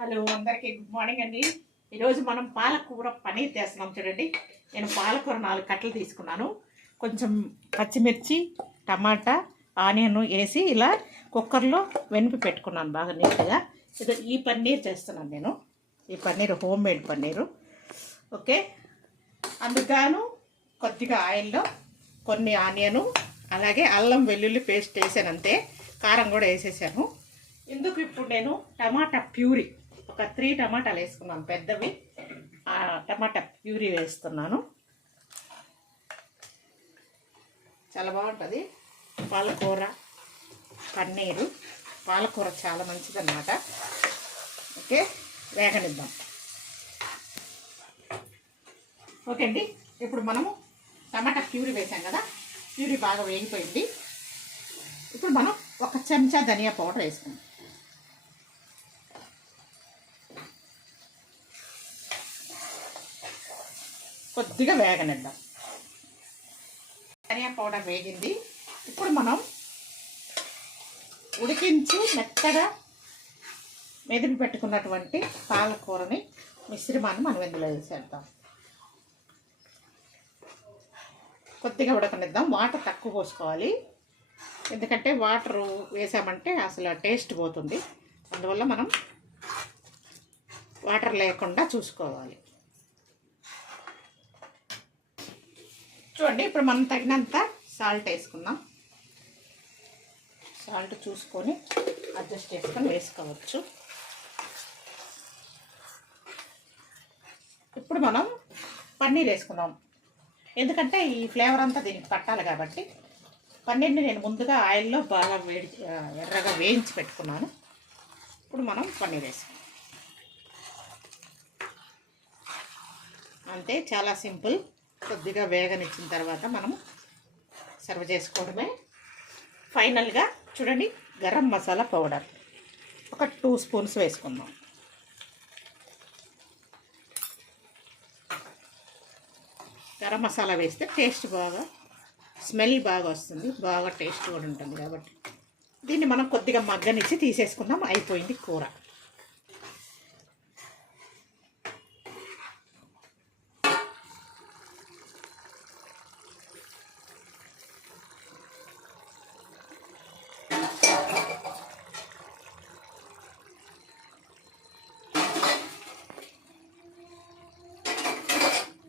Hello అందరికీ good morning అండి. ఈరోజు మనం పాలకూర పనీర్ చేస్తున్నాం చూడండి. నేను పాలకూర నాలుగు కట్టలు తీసుకున్నాను. కొంచెం పచ్చిమిర్చి టమాటా ఆనియన్ వేసి ఇలా కుక్కర్లో వెనిపి పెట్టుకున్నాను బాగా నీట్గా. ఇది ఈ పన్నీర్ చేస్తున్నాను నేను. ఈ paneer home made paneer. Okay? అందుకు కొద్దిగా ఆయిల్లో కొన్ని ఆనియను అలాగే అల్లం వెల్లుల్లి పేస్ట్ వేసాను అంతే. కారం కూడా వేసేసాను. ఇందుకు ఇప్పుడు నేను టమాటా ప్యూరీ ఒక త్రీ టమాటాలు వేసుకున్నాను పెద్దవి. ఆ టమాటా ప్యూరీ వేస్తున్నాను. చాలా బాగుంటుంది. పాలకూర పన్నీరు. పాలకూర చాలా మంచిదన్నమాట. ఓకే వేగనిద్దాం. ఓకే అండి ఇప్పుడు మనము టమాటా ప్యూరీ వేసాం కదా ప్యూరీ బాగా వేగిపోయింది. ఇప్పుడు మనం ఒక చెంచా ధనియా పౌడర్ వేసుకుందాం. కొద్దిగా వేగనిద్దాం. ధనియా పౌడర్ వేగింది. ఇప్పుడు మనం ఉడికించి మెత్తగా మెదిపి పెట్టుకున్నటువంటి పాలకూరని మిశ్రమాన్ని మనం ఇందులో వేసేద్దాం. కొద్దిగా ఉడకనిద్దాం. వాటర్ తక్కువ పోసుకోవాలి. ఎందుకంటే వాటర్ వేసామంటే అసలు టేస్ట్ పోతుంది. అందువల్ల మనం వాటర్ లేకుండా చూసుకోవాలి. చూడండి ఇప్పుడు మనం తగినంత సాల్ట్ వేసుకుందాం. సాల్ట్ చూసుకొని అడ్జస్ట్ చేసుకొని వేసుకోవచ్చు. ఇప్పుడు మనం పన్నీర్ వేసుకుందాం. ఎందుకంటే ఈ ఫ్లేవర్ అంతా దీనికి పట్టాలి కాబట్టి పన్నీర్ని నేను ముందుగా ఆయిల్లో బాగా వేడి ఎర్రగా వేయించి పెట్టుకున్నాను. ఇప్పుడు మనం పన్నీర్ వేసుకుందాం. అంతే చాలా సింపుల్. కొద్దిగా వేగనిచ్చిన తర్వాత మనము సర్వ్ చేసుకోవడమే. ఫైనల్గా చూడండి గరం మసాలా పౌడర్. ఒక టూ స్పూన్స్ వేసుకుందాం. గరం మసాలా వేస్తే టేస్ట్ బాగా స్మెల్ బాగా వస్తుంది బాగా టేస్ట్ కూడా ఉంటుంది కాబట్టి. దీన్ని మనం కొద్దిగా మగ్గనిచ్చి తీసేసుకుందాం అయిపోయింది కూర.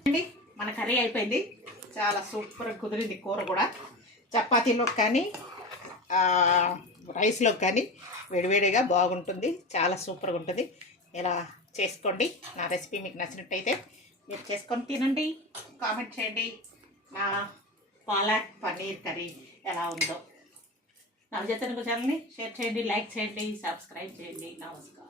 అండి మన కర్రీ అయిపోయింది. చాలా సూపర్గా కుదిరింది కూర కూడా. చపాతీలోకి కానీ రైస్లోకి కానీ వేడివేడిగా బాగుంటుంది. చాలా సూపర్గా ఉంటుంది. ఇలా చేసుకోండి. నా రెసిపీ మీకు నచ్చినట్టయితే మీరు చేసుకొని తినండి. కామెంట్ చేయండి. నా పాలక్ పన్నీర్ కర్రీ ఎలా ఉందో. నవజతన ఛానల్ని షేర్ చేయండి లైక్ చేయండి సబ్స్క్రైబ్ చేయండి. నమస్కారం.